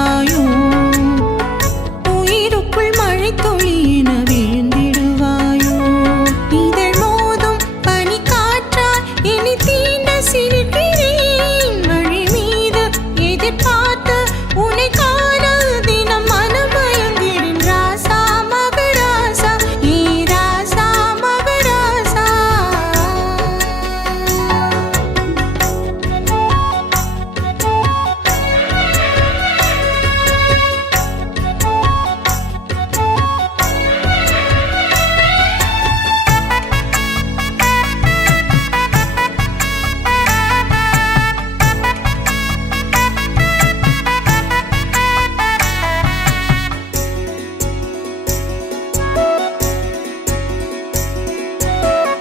மறந்திடுவாயோ உயிருக்குள் மழை துளியின விழுந்திடுவாயோ இதழ் மோதும் பனி காற்றால் இனி தீண்ட சிரிக்கிறேன் வழி மீது எதிர்பார்த்து உன்னை காண தினம் மனம் மயங்கிடும் ராசா மகராசா ஏ ராசா மகராசா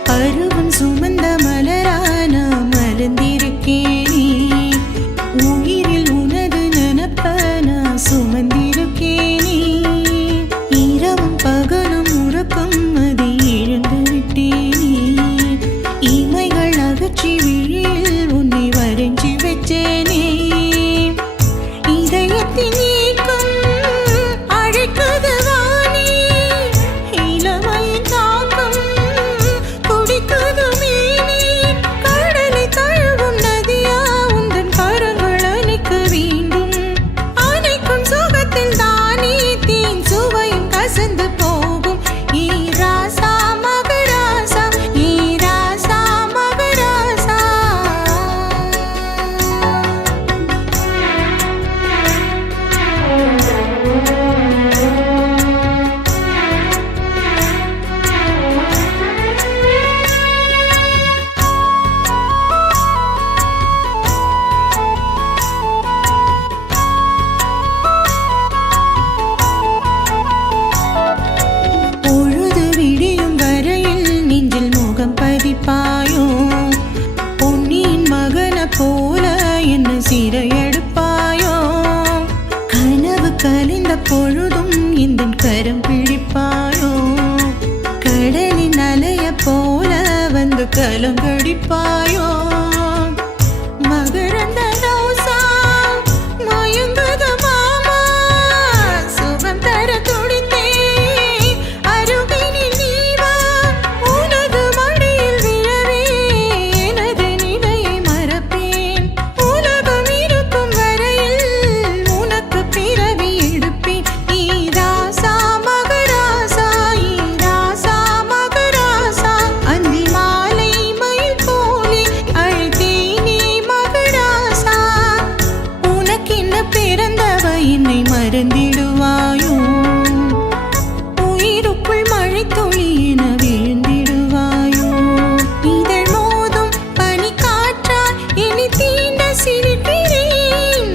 பருவம் சுமந்த மலரான மலர்ந்திருக்கேனே உயிரில் உனது நினப்ப நான் சுமந்திருக்கேனே இரவும் பகலும் உறக்கம் அதை இழந்து விட்டேனே இமைகள் அகற்றி விழியில் உன்னை வரைஞ்சி வச்சேனே இதயத்தின் ஏக்கம் அழைக்குது வானே இளமையின் தாக்கம் துடிக்குது மேனே கடலை தழுவும் நதியா உந்தன் கரங்கள் அணைக்க வேண்டும் அணைக்கும் சுகத்தில் தானே தேன் சுவையும் கசந்து போகும் ஏ ராசா மகராசா ஏ ராசா மகராசா பொழுது விடியும் வரையில் நெஞ்சில் முகம் பதிப்பாயோ பொன்னியின் மகன போல என்ன சிறையெடுப்பாயோ கனவு கலைந்த பொழுதும் இந்த கரம் பிடிப்பாயோ கடலின் அலைய போல வந்து கலங்கடிப்பாயோ மகரந்த ரோசா மயங்குது மாமா சுகம் தர துடித்தேன் அருகினில் நீ வா உனது மடியில் விழவே எனது நிலையை மறப்பேன் உலகம் இருக்கும் வரையில் உனக்கு பிறவி எடுப்பேன் ஈ ராசா மகராசா ஈ ராசா மகராசா அந்தி மாலை மயில் போலே அழைத்தேனே மகராசா உனக்கென்ன பிறந்தவ என்னை மறந்திடுவாயோ உயிருக்குள் மழை துளியின விழுந்திடுவாயோ இதழ் மோதும் பனி காற்றால் இனி தீண்ட சிரிக்கிறேன்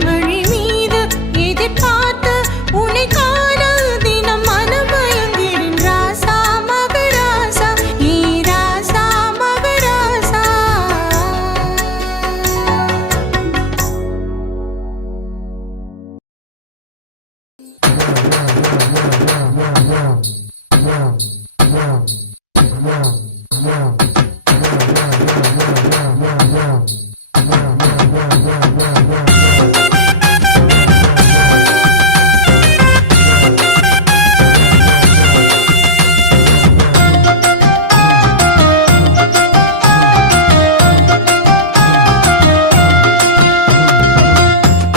வழி மீது எதிர்பார்த்து உன்னை காண தினம் மனம் மயங்கிடும் ராசா மகராசா ஏ ராசா மகராசா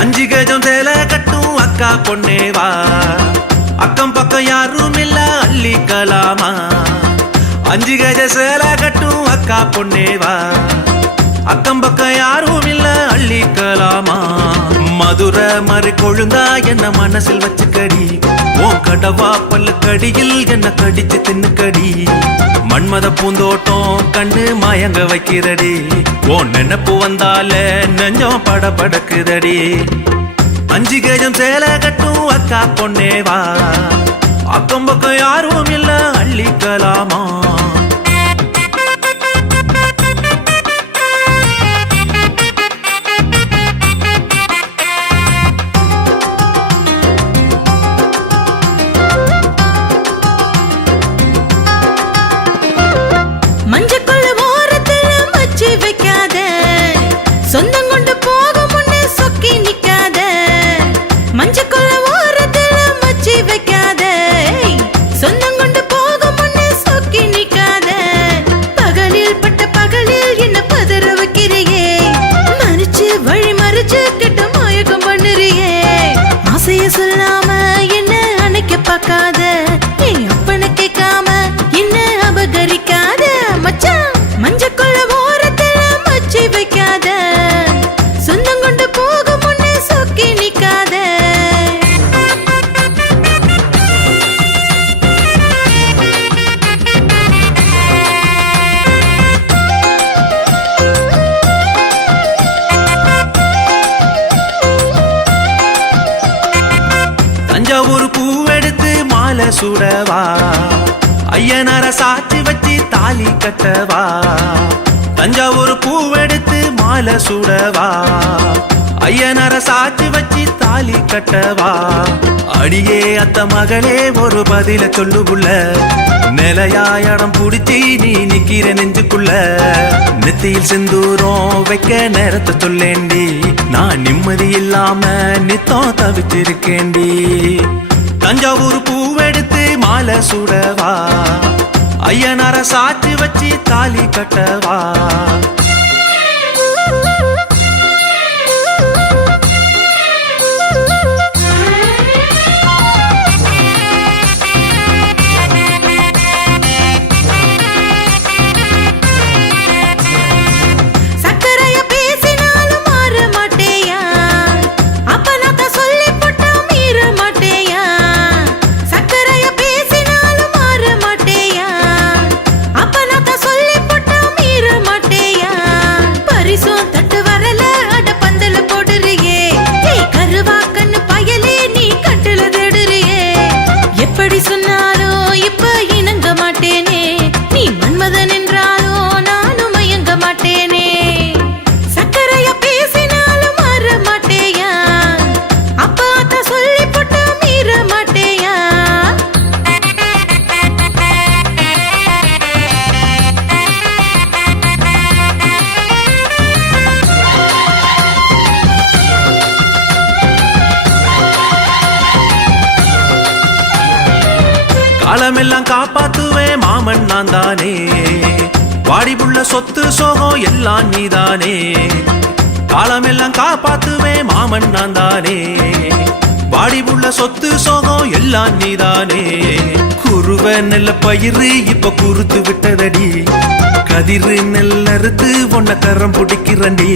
அஞ்சு கஜம் சேலை கட்டும் அக்கா பொண்ணே வா அக்கம் பக்கம் யாரும் இல்ல அள்ளிக்கலாமா அஞ்சு கஜ சேலை கட்டும் அக்கா பொண்ணே வா அக்கம் பக்கம் யாரும் இல்ல அள்ளிக்கலாமா மதுரை மறு கொழுந்தா என்ன மனசில் வச்சுக்கடி உன் கடவா பல்லு கடியில் என்ன கடிச்சு தின்னுக்கடி மன்மத பூந்தோட்டம் கண்டு மயங்க வைக்கிறடி உன் நினைப்பு வந்தால நெஞ்சம் படபடக்குதடி அஞ்சு கஜம் சேலை கட்டும் அக்கா பொண்ணே வா அக்கம் பக்கம் யாரும் இல்ல அள்ளிக்கலாமா சொந்தம் கொண்டு போக முன்னே சொக்கி நிக்காத மஞ்சள் ஆசைய சொல்லாம என்ன அணைக்க பார்க்காத, என் அப்பனை கேட்காம என்ன அபகரிக்காத. மச்சான் மஞ்சக்குள்ள ஓரத்துல மச்சி வைக்காத, சொந்தம் கொண்டு போகும் முன்னே சொக்கி நிக்காத. தஞ்சாவூர் பூவெடுத்து மாலை சுடவா, ஐயனார சாட்சி வச்சு தாலி கட்டவா. தஞ்சாவூர் பூவெடுத்து மாலை சுடவா, ஐயனார சாட்சி வச்சு தாலி கட்டவா. அடியே அத்த மகளே ஒரு பதில சொல்லுபுள்ள, நிலையாயிடம் புடிச்சி நீ நிக்கிற நெஞ்சுக்குள்ள. நெத்தியில் செந்தூரம் வைக்க நேரத்தை சொல்லேண்டி, நான் நிம்மதி இல்லாம நித்தம் தவிச்சிருக்கேண்டி. தஞ்சாவூர் பூவெடுத்து மாலை சுடவா, ஐயனார சாட்சி வச்சு தாலி கட்டவா. காலமெல்லாம் காப்பாத்துவேன் மாமன் நான் தானே, வாடிபுள்ள சொத்து சோகம் எல்லாம் நீதானே. காலமெல்லாம் காப்பாத்துவேன் மாமன் நான் தானே, வாடிபுள்ள சொத்து சோகம் எல்லாம் நீதானே. குருவ நெல்ல பயிறு இப்ப குறுத்து விட்டதடி, கதிரு நெல்லறுத்து உன்னை கரம் பிடிக்கிறண்டி.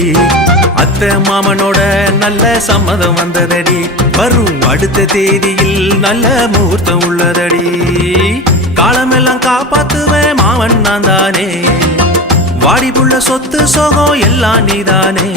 அத்த மாமனோட நல்ல சம்மதம் வந்ததடி, வரும் அடுத்த தேதியில் நல்ல முகூர்த்தம் உள்ளதடி. காலமெல்லாம் காப்பாத்துவேன் மாமன் நான் தானே, வாடிபுள்ள சொத்து சோகம் எல்லாம் நீதானே.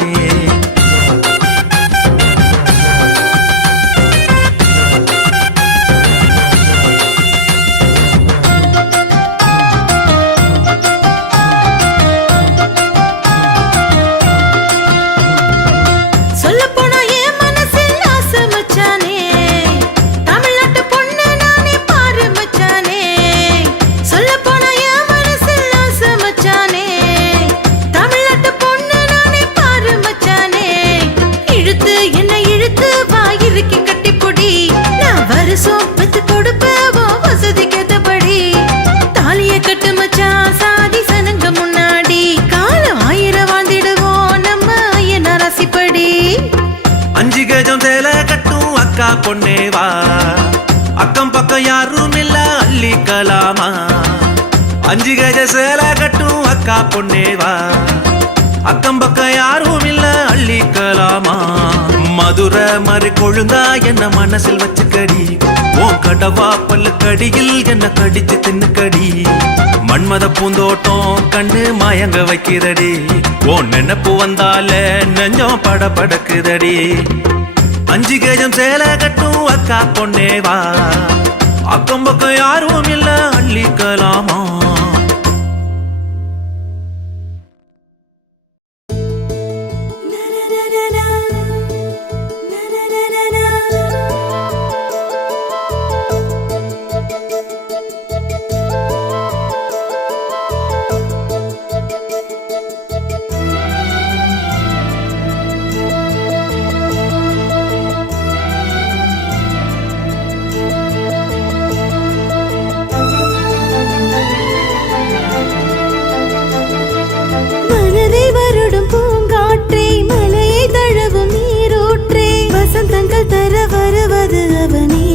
அக்கா பொன்னேவா, அக்கம் பக்கம் யாரும் இல்ல அள்ளிக்கலாமா. 5 கஜ சேலை கட்டும் அக்கா பொன்னேவா, அக்கம் பக்கம் யாரும் இல்ல அள்ளிக்கலாமா. மதுரை மறு கொழுந்தா என்ன மனசில் வச்சுக்கடி, உன் கடவா பல்லு கடியில் என்ன கடிச்சு தின்னுக்கடி. மன்மத பூந்தோட்டம் கண்ணு மயங்க வைக்கிறடி, உன் நினைப்பு வந்தால நெஞ்சம் படபடக்குதடி. 5 கஜம் சேலை கட்டும் அக்கா பொன்னேவா, அக்கம் பக்கம் யாரும் இல்ல அள்ளிக்கலாமா. வருவது அவனே.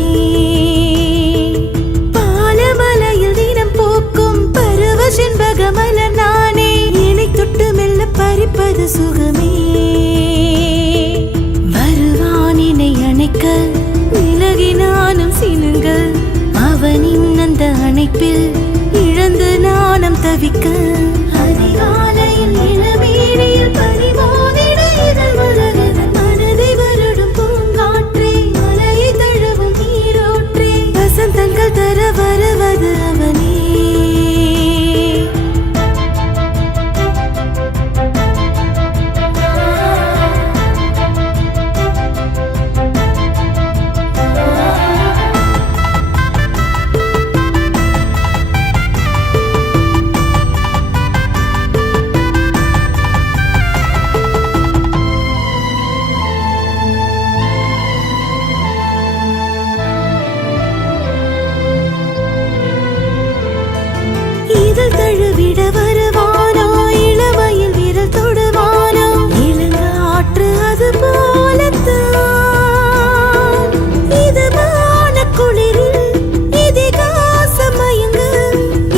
பாலமலையில் தினம் பூக்கும் பருவ செண்பகமலர் நானே. என்னை தொட்டு மெல்ல பறிப்பது சுகமே. வருவான் என்னை அணைக்க விலகி நானும் சினுங்க. அவனின் அந்த அணைப்பில் இழந்து நானும் தவிக்க. அதிகாலையில் இளமேனியில் பனிமோதிட இதழ் மலருது. மனதை வருடும் பூங்காற்றே, மலையை தழுவும் நீரோற்றே. வசந்தங்கள் தர வருவது அவனே. இதழ் தழுவிட வருவானோ, இளமையில் விரல் தொடுவானோ. இளங்காற்று அது போலத்தான். இதமான குளிரில் இதிகாசம் மயங்க.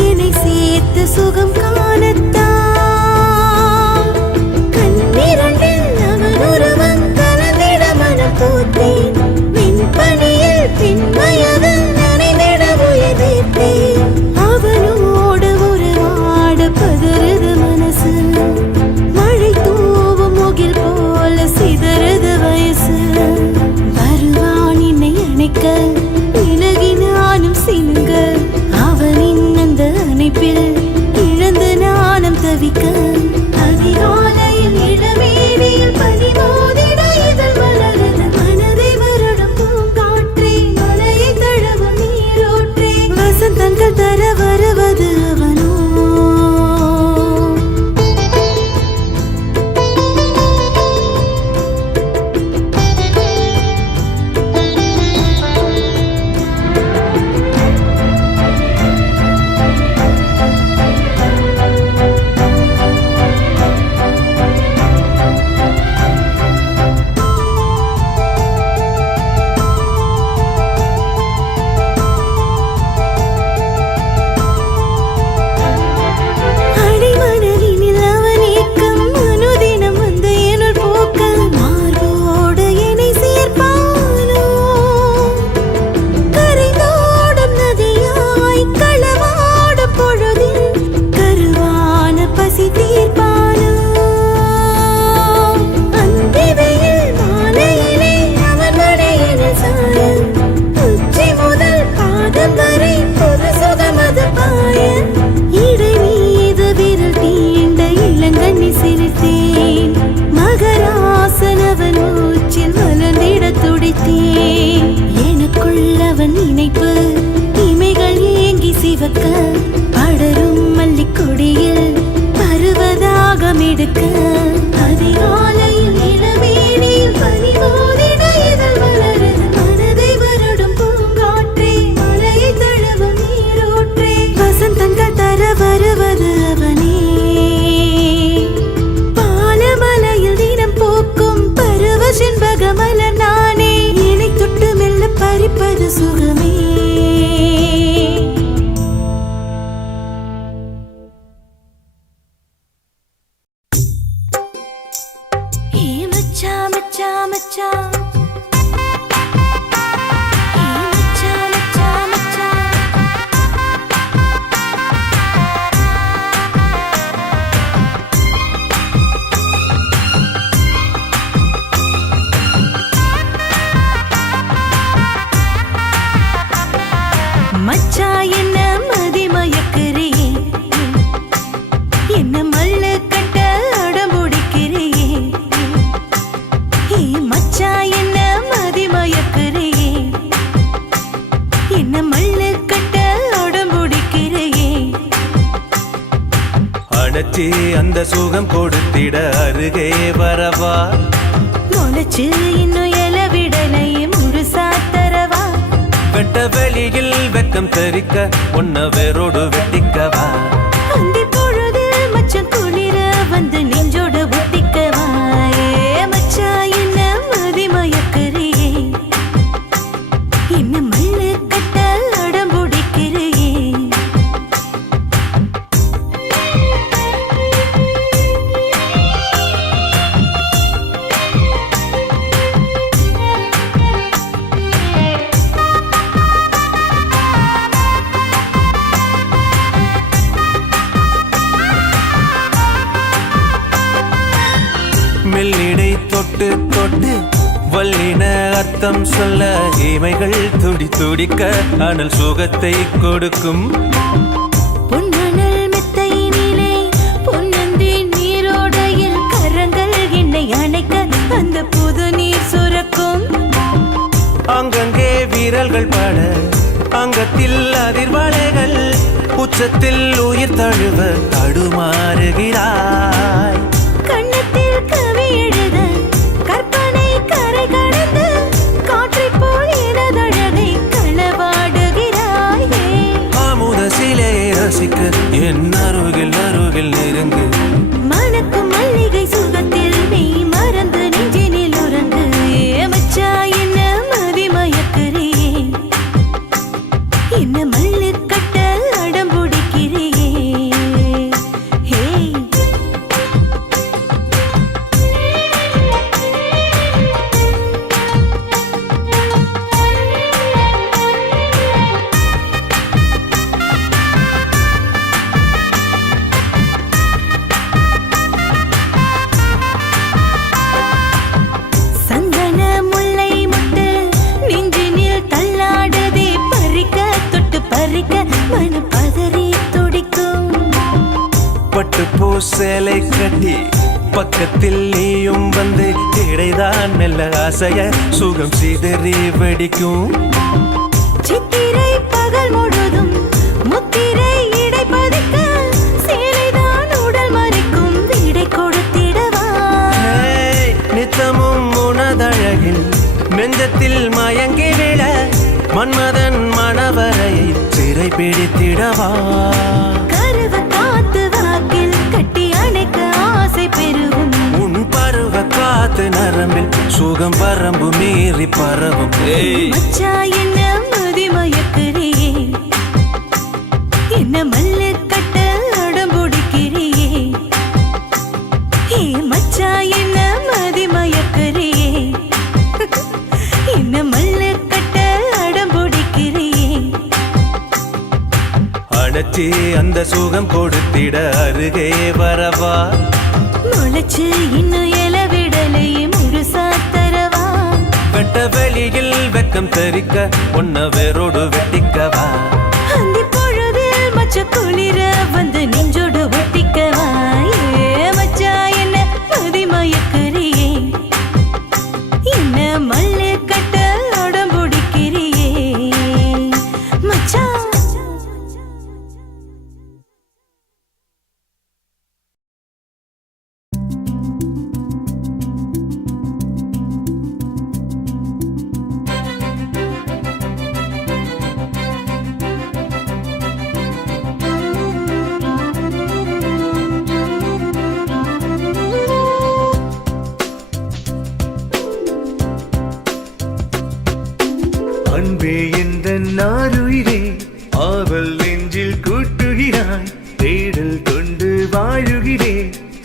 என்னை சேர்த்து சுகம் காணத்தான். கண்ணிரண்டில் அவன் உருவம் கலந்திட மனம் பூத்தேன். விண்பனியில் பின்மயது நனைந்திட உயர்த்தேன். அவனோடு உறவாட பதறுது மனசு. மழை தூவும் முகில் போல சிதறுது வயசு. வருவான் என்னை அணைக்க விலகி நானும் சினுங்க. அவனின் அந்த அணைப்பில் இழந்து நானும் தவிக்க. அதிகாலையில் இளமேனியில் பனிமோதிட இதழ் மலருது. மனதை வருடும் பூங்காற்றே, மலையை தழுவும் நீரோற்றே. வசந்தங்கள் தர வருவது அவனோ. அடிமனதினில் அவன் ஏக்கம் அனுதினம் வந்து என்னுள் போக்க. மார்போடு என்னை சேர்ப்பானோ, கரைந்தோடும் நதியாய் களமாடும் பொழுதில் கருவான பசி தீர்ப்பானோ. அந்தி வெயில் மாலையிலே அவன் மடியினில் சாய. உச்சி முதல் பாதம் வரை புது சுகமது பாய. இடை மீது விரல் தீண்ட இளங்கண்ணி சிரித்தேன். மகராசன் அவன் மூச்சில் மலர்ந்திட துடித்தேன். எனக்குள் அவன் நினைப்பு இமைகள் ஏங்கி சிவக்க. படரும் மல்லிக்கொடியில் பருவதாகம் எடுக்க. அதிகாலையில் இளமேனியில் பனிமோதிட இதழ் மலருது. மனதை வருடும் பூங்காற்றே, மலையை தழுவும் நீரோற்றே. வசந்தங்கள் தர வருவது அவனே. பாலமலையில் தினம் பூக்கும் பருவ செண்பகமலர் நானே. என்னை தொட்டு மெல்ல பறிப்பது சுகமே. ஏ மச்சான் மச்சான் மச்சான். ஏ மச்சான் மச்சான் மச்சான். மச்சான் என்ன மதிமயக்குறியே. என்ன மல்லு கட்ட அடம்புடிக்கிறியே. ஏ மச்சான் என்ன மதிமயக்குறியே. என்ன மல்லு கட்ட அடம்புடிக்கிறியே. அணைச்சி அந்த சுகம் கொடுத்திட அருகே வரவா. முளைச்சு இன்னும் எல விடலை முழுசா தரவா. வெட்ட வெளியில் வெக்கம் தெரிக்க உன்ன வேரோடு வெட்டிக்கவா. அந்தி பொழுதில் மச்சம் குளிர வந்து நெஞ்சோடு ஒட்டிக்கவா. ஏ மச்சான் என்ன மதிமயக்குறியே. நித்தம் சொல்ல இமைகள் துடி துடிக்க அனல் சுகத்தை கொடுக்கும். பொன்மணல் மெத்தையினிலே பொன்னந்தி நீரோடையில் கரங்கள் என்னை அணைக்க அந்த புது நீர் சுரக்கும். அங்கங்கே வீரல்கள் பாட அங்கத்தில் அதிர்வலைகள் உச்சத்தில் உயிர் தழுவ தடுமாறுகிறாய். கண்ணத்தில் கவி எழுத கற்பனை கரை கடந்து காற்றை போல் எனதழகை களவாடுகிறாய். அமுத சிலையை ரசிக்க என் அருகில் அருகில் நெருங்கு. மனக்கும் மல்லிகை சுகத்தில் நீ மறந்து நெஞ்சினில் உறங்கு. மச்சா என்ன மதிமயக்குறியே, என்ன மல்லு கட்ட அடம்புடிக்கிறியே. ஹே சந்தன முல்லை முட்டு நெஞ்சினில் தள்ளாடுதே, பறிக்க தொட்டு பறிக்க மன பதறி துடிக்கும். பட்டுப்பூ சேலை கட்டி பக்கத்தில் நீயும் வந்து இடைதான் மெல்ல ஆசைய சுகம் சிதறி வெடிக்கும். சித்திரை பகல் முழுதும் முத்திரை இடை பதிக்க சேலைதான் உடல் மறைக்கும் விடை கொடுத்திடவா. ஏய், நித்தமும் உனதழகில் நெஞ்சத்தில் மயங்கி விழ மன்மதன் மணவரையை சிறை பிடித்திடவா. கருவ காத்து வாக்கில் கட்டி அணைக்க ஆசை பெருகும். உன் பருவ காத்து நரம்பில் சுகம் பரம்பு மீறி பரவும். ஏய், மச்சா என்ன மதிமயக்குறியே, என்ன மல்லு கட்ட அடம்புடிக்கிறியே. ஹே மச்சா என்ன மதிமயக்குறியே, என்ன மல்லு கட்ட அடம்புடிக்கிறியே. அணைச்சி அந்த சுகம் கொடுத்திட அருகே வரவா. முளைச்சு இன்னும் இலவிடலை முழுசா தரவா. வெட்ட வெளியில் வெக்கம் தெரிக்க உன்ன வேரோடு வெட்டிக்கவா. அந்தி பொழுதில் மச்ச குளிர வந்து நெஞ்சோடு ஒட்டிக்கவா. ஏ மச்சா என்ன மதிமயக்குறியே, என்ன மல்லு கட்ட அடம்புடிக்கிறியே. மச்சா அன்பே எந்த நாருயிரே ஆவல் நெஞ்சில் கூட்டுகிறாய். தேடல் கொண்டு வாழுகிறே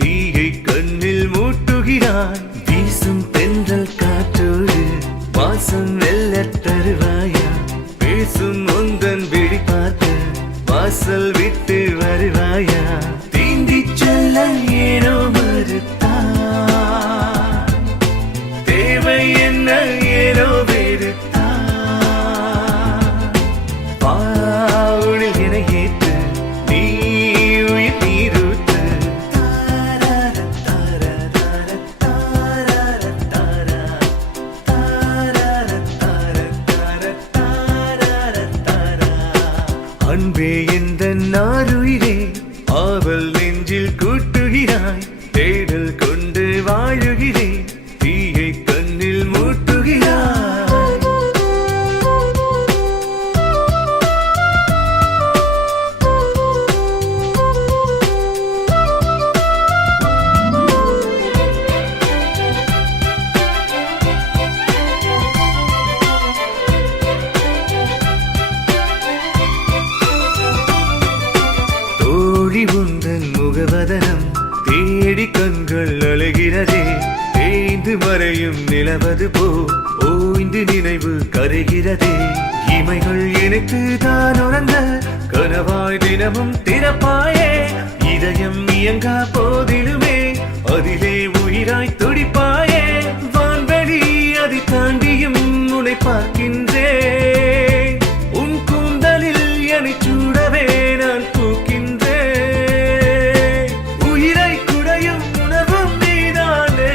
தீயை கண்ணில் மூட்டுகிறாய். வீசும் தென்றல் காற்றோடு வாசம் வெல்ல தருவாயா. பேசும் உந்தன் விழி பார்த்து வாசல் விட்டு வருவாயா. தீண்டிச் செல்ல ஏனோ மறுத்தாய். தேவை என்ன ஏனோ வெறுத்தாய். பாவுளில் என ஏற்று நீ உயிர் நீரூற்று. தாரார தாரார தாரார தாரா. தாரார தாரார தாரார தாரா. அன்பே எந்த நாருயிரே ஆவல் நெஞ்சில் கூட்டுகிறாய். தேடல் கொண்டு வாழுகிறேன் தீயை கண்ணில் மூட்டுகிறாய். தோழி உந்தன் முகவதனம் தேடி கண்கள் அழுகிறதே. தேய்ந்து மறையும் நிலவது போ ஓய்ந்து நினைவு கரைகிறதே. இமைகள் எனக்கு தான் உறங்க கனவாய் தினமும் திறப்பாயே. இதயம் இயங்கா போதிலுமே அதிலே உயிராய் துடிப்பாயே. வான்வெளி அதை தாண்டியும் பார்க்கின்றேன் உன் கூந்தலில் என்னை சூடவே நான் பூக்கின்றேன் உயிரை குடையும் உணர்வும் நீதானே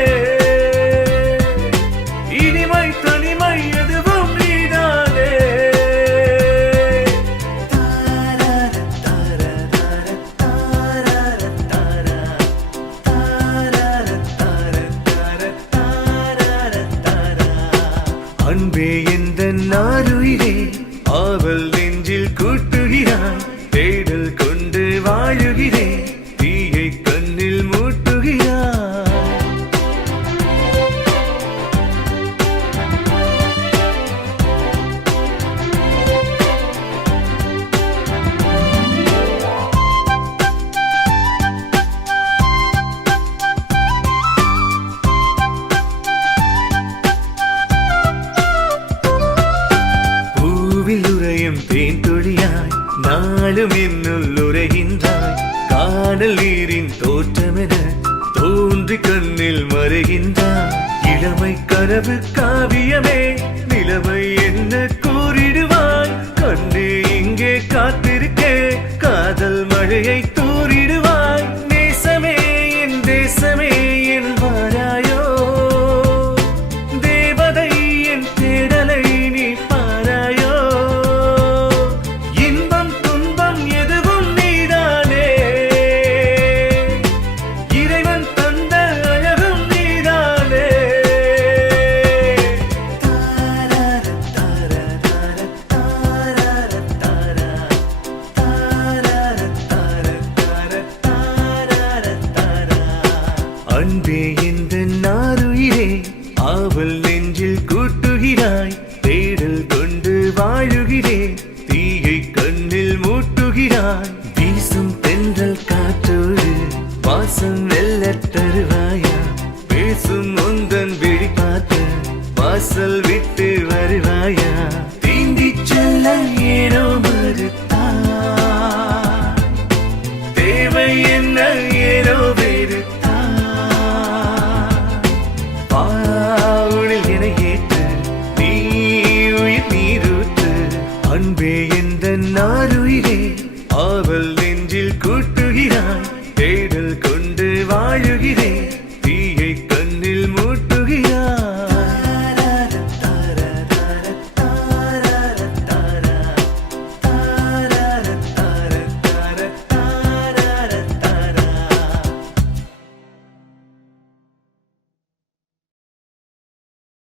இனிமை தனிமை எதுவும் நீதானே அன்பே எந்த நாருயிரே ஆவல் நெஞ்சில் கூட்டுகிறாய் தேடல் கொண்டு வாழுகிறேன் தீயை கண்ணில் மூட்டுகிறாய் பூவில் உறையும் தேன் துளியாய் நாளும் என்னுள் உரைகின்றாய் காணல் நீரின் தோற்றமென தோன்றி கண்ணில் மறைகின்றாய் இளமை கனவு காவியமே